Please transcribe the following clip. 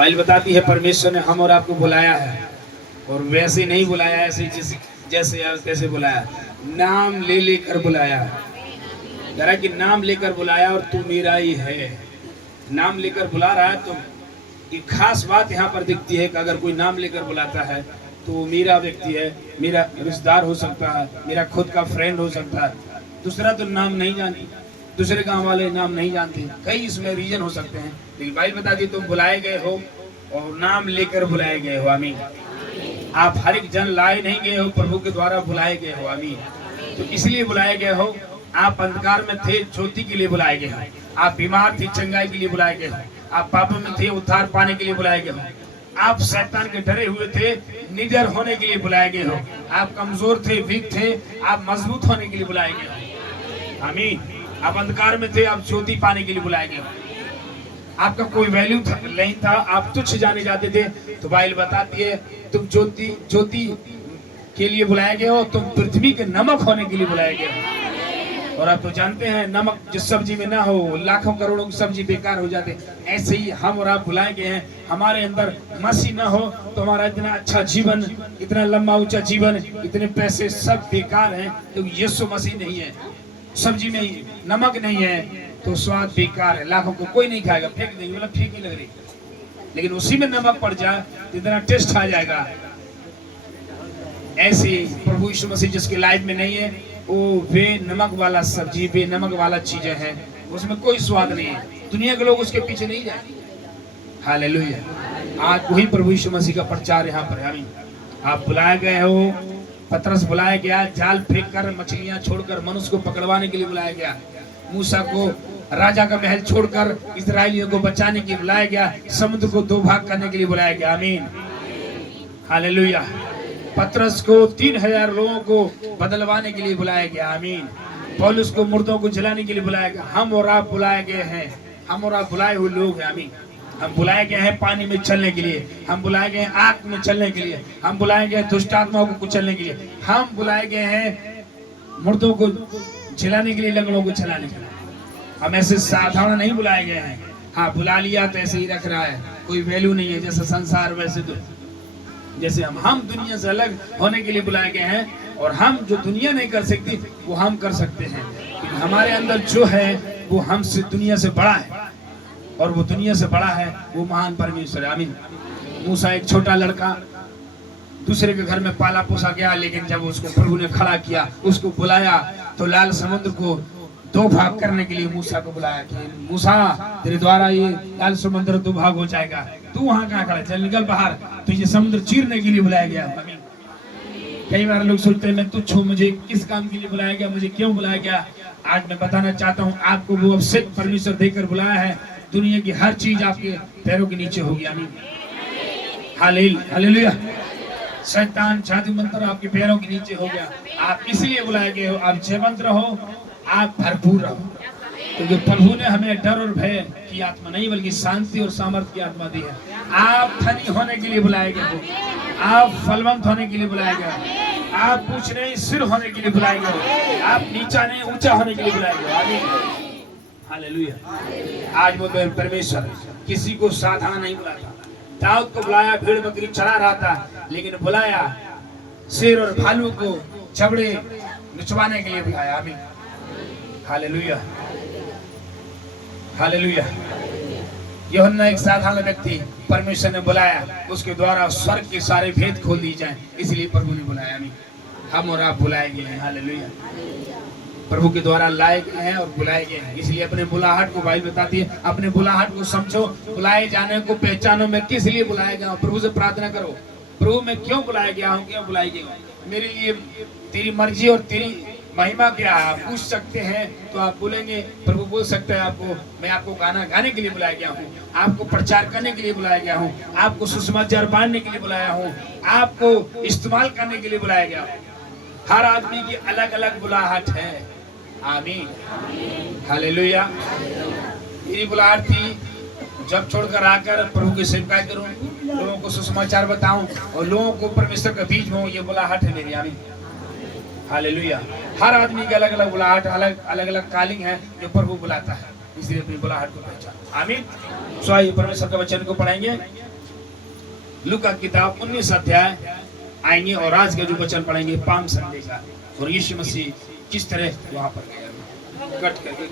Bible बताती है परमेश्वर ने हम और आपको बुलाया है, और वैसे नहीं बुलाया ऐसे जैसे कैसे बुलाया, नाम ले लेकर बुलाया। जरा कि नाम लेकर बुलाया और तू मेरा ही है। नाम लेकर बुला रहा है तो एक खास बात यहाँ पर दिखती है कि अगर कोई नाम लेकर बुलाता है तो वो मेरा व्यक्ति है, मेरा रिश्तेदार हो सकता है, मेरा खुद का फ्रेंड हो सकता है। दूसरा तो नाम नहीं जानती, दूसरे गांव वाले नाम नहीं जानते, कई इसमें रीजन हो सकते हैं, लेकिन बाइबल बताती तुम बुलाए गए हो और नाम लेकर बुलाए गए हो। आमीन। आप हर एक जन लाए नहीं गए हो, प्रभु के द्वारा बुलाए गए हो। आमीन। तो इसलिए बुलाए गए हो, आप अंधकार में थे, ज्योति के लिए बुलाए गए हो। आप बीमार थे, चंगाई के लिए बुलाए गए हो। आप पापों में थे, उद्धार पाने के लिए बुलाए गए हो। आप शैतान के डरे हुए थे, निडर होने के लिए बुलाए गए हो। आप कमजोर थे, वीक थे, आप मजबूत होने के लिए बुलाए गए हो। आमीन। आप अंधकार में थे, आप ज्योति पाने के लिए बुलाए गए हो। आपका कोई वैल्यू नहीं था, आप तुच्छ जाने जाते थे, तो बाइबल बताती है तुम ज्योति के लिए बुलाए गए हो, तुम पृथ्वी के नमक होने के लिए बुलाए गए हो। और आप तो जानते हैं नमक जिस सब्जी में ना हो, लाखों करोड़ों की सब्जी बेकार हो जाते। ऐसे ही हम और आप बुलाए गए हैं, हमारे अंदर मसीह ना हो तो हमारा इतना अच्छा जीवन, इतना लंबा ऊंचा जीवन, इतने पैसे सब बेकार हैं, क्योंकि यीशु मसीह नहीं है। सब्जी में नमक नहीं है तो स्वाद बेकार है, लाखों को कोई नहीं खाएगा, फेंक देंगे, मतलब ठीक ही लग रही। लेकिन उसी में नमक पड़ जाए तो इतना टेस्ट आ जाएगा। ऐसे प्रभु यीशु मसीह जिसकी लाइफ में नहीं है, वो वे नमक वाला सब्जी, वे नमक वाला चीजें हैं, उसमें कोई स्वाद नहीं है। दुनिया के लोग उसके पीछे नहीं जाएंगे। हालेलुया। आज वही प्रभु यीशु मसीह का प्रचार यहाँ पर है। आप बुलाए गए हो, पतरस बुलाया गया, जाल फेंक कर, मछलियां छोड़कर मनुष्य को पकड़वाने के लिए बुलाया गया। मूसा को राजा का महल छोड़कर इस्राएलियों को बचाने के लिए बुलाया गया। समुद्र को दो भाग करने के लिए बुलाया गया। आमीन। हालेलुया। पतरस को 3000 लोगों को बदलवाने के लिए बुलाया गया। आमीन। पौलुस को मुर्दों को जलाने के लिए बुलाया गया। हम और आप बुलाए गए हैं, हम और आप बुलाए हुए लोग हैं। आमीन। हम बुलाए गए हैं पानी में चलने के लिए, हम बुलाए गए हैं आग में चलने के लिए, हम बुलाए गए हैं दुष्ट आत्माओं को कुचलने के लिए, हम बुलाए गए हैं मुर्दों को जलाने के लिए, लंगड़ों को चलाने के लिए। हम ऐसे साधारण नहीं बुलाए गए हैं। हाँ, बुला लिया तो ऐसे ही रख रहा है, कोई वैल्यू नहीं है। जैसे संसार वैसे तो जैसे हम दुनिया से अलग होने के लिए बुलाए गए हैं, और हम जो दुनिया नहीं कर सकती वो हम कर सकते हैं। हमारे अंदर जो है वो हमसे दुनिया से बड़ा है, और वो दुनिया से बड़ा है वो महान परमेश्वर है। आमीन। मूसा एक छोटा लड़का, दूसरे के घर में पाला पोसा गया, लेकिन जब उसको प्रभु ने खड़ा किया, उसको बुलाया, तो लाल समुद्र को दो भाग करने के लिए मूसा को बुलाया कि मूसा तेरे द्वारा ये लाल समुद्र दो भाग हो जाएगा, तू वहां कहाँ खड़ा, चल निकल बाहर, तुझे समुद्र चीरने के लिए बुलाया गया। आमीन। कई बार लोग सोचते हैं मैं तुच्छ हूँ, मुझे किस काम के लिए बुलाया गया, मुझे क्यों बुलाया गया। आज मैं बताना चाहता हूँ आपको, वो अवसर परमेश्वर देकर बुलाया है। दुनिया की हर चीज आपके पैरों के नीचे होगी। आमीन। हालेलुया। शैतान जादू मंत्र आपके पैरों के नीचे हो गया। आप इसलिए बुलाए गए हो, आप जयवंत रहो, आप भरपूर रहो, क्योंकि प्रभु ने हमें डर और भय की आत्मा नहीं बल्कि शांति और सामर्थ्य की आत्मा दी है। आप धनी होने के लिए बुलाए गए हो, आप फलवंत होने के लिए बुलाए गए हो, आप पूछ नहीं सिर होने के लिए बुलाए गए हो, आप नीचा नहीं ऊंचा होने के लिए बुलाए गए हो। आमीन। हालेलुया। आज वो परमेश्वर किसी को साधारण नहीं बुलाता। दाऊद को बुलाया, भेड़ बकरी चला रहा था, लेकिन बुलाया शेर और भालू को जबड़े निचवाने के लिए बुलाया। आमीन। हालेलुया। हालेलुया। यूहन्ना एक साधारण व्यक्ति, परमेश्वर ने बुलाया, उसके द्वारा स्वर्ग के सारे भेद खोल दी जाए, इसलिए प्रभु ने बुलाया। आमीन। हम और आप बुलाए गए हैं। हालेलुया। प्रभु के द्वारा लाए गए हैं और बुलाए गए हैं, इसलिए अपने बुलाहट को बाइबल बताती है, अपने बुलाहट को समझो, बुलाए जाने को पहचानो। मैं किस लिए बुलाया गया हूँ, प्रभु से प्रार्थना करो, प्रभु मैं क्यों बुलाया गया हूँ, क्यों बुलाई गई हूँ, मेरे लिए तेरी मर्जी और तेरी महिमा क्या है, आप पूछ सकते हैं। तो आप बोलेंगे, प्रभु बोल सकते हैं आपको, मैं आपको गाना गाने के लिए बुलाया गया हूँ, आपको प्रचार करने के लिए बुलाया गया हूँ, आपको सुसमाचार बांटने के लिए बुलाया हूँ, आपको इस्तेमाल करने के लिए बुलाया गया हूँ। हर आदमी की अलग अलग बुलाहट है। आमीन। हालेलुया। मेरी बुलाहट थी जब छोड़कर आकर प्रभु की सेवकाई करूं, लोगों को सुसमाचार बताऊं और लोगों को परमेश्वर के बीच में, ये बुलाहट है मेरी। आमीन। हालेलुया। हर आदमी की अलग अलग बुलाहट, अलग अलग कालिंग है जो प्रभु बुलाता है। इसलिए अपनी बुलाहट को पहचान। आमीन। स्वामी परमेश्वर के वचन को पढ़ेंगे। लूका किताब 19 अध्याय आएंगे और आज का जो वचन पढ़ेंगे पाम संडे का, और यीशु मसीह किस तरह वहां पर गए कट करके